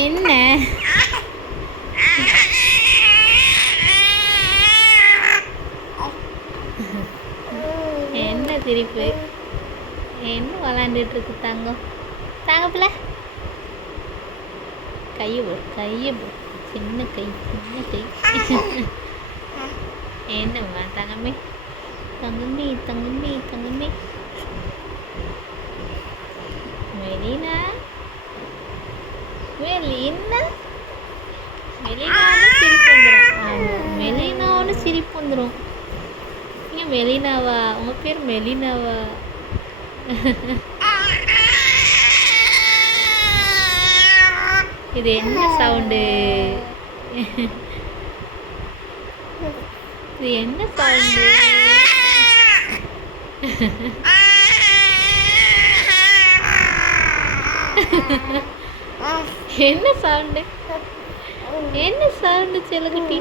என்ன என்ன சிரிப்பு? என்ன விளாண்டுட்டு இருக்கு தங்கம்? தாங்க பிள்ளை கையை போ சின்ன கை என்னம்மா தங்கமே தங்கமே தங்கமே தங்கமே மெலினா மெலினா மெலினான்னு சிரிப்பு வந்துடும். ஆமாம், மெலினான்னு சிரிப்பு வந்துடும். நீங்கள் மெலினாவா? உங்கள் பேர் மெலினாவா? இது என்ன சவுண்டு? இது என்ன சவுண்டு? என்ன சவுண்டு? என்ன சவுண்டு செல்லக்குட்டி?